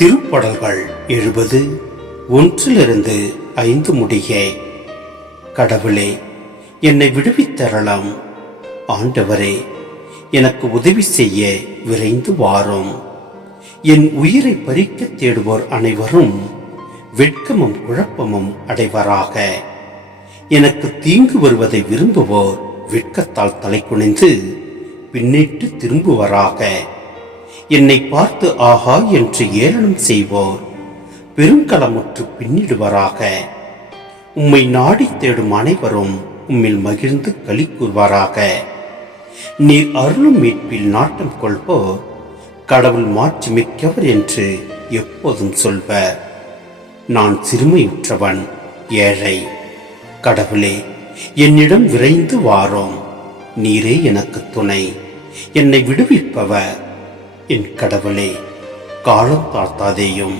திருப்பாடல்கள் 70 1 5 முடிய. கடவுளே, என்னை விடுவித்தரலாம். ஆண்டவரே, எனக்கு உதவி செய்ய விரைந்து வாரும். என் உயிரை பறிக்க தேடுவோர் அனைவரும் வெட்கமும் குழப்பமும் அடைவராக. எனக்கு தீங்கு வருவதை விரும்புவோர் வெட்கத்தால் தலை குனிந்து பின்னிட்டு திரும்புவராக. என்னை பார்த்து ஆஹா என்று ஏளனம் செய்வோர் பெருங்கலமுற்று பின்னிடுவராக. உம்மை நாடி தேடும் அனைவரும் உம்மில் மகிழ்ந்து களி கூறுவாராக. நீர் அருளும் மீட்பில் நாட்டம் கொள்வோர் கடவுள் மாட்சி மிக்கவர் என்று எப்போதும் சொல்வர். நான் சிறுமையுற்றவன், ஏழை. கடவுளே, என்னிடம் விரைந்து வாரும். நீரே எனக்கு துணை, என்னை விடுவிப்பவர். என் கடவுளே, காலம் தாழ்த்தாதேயும்.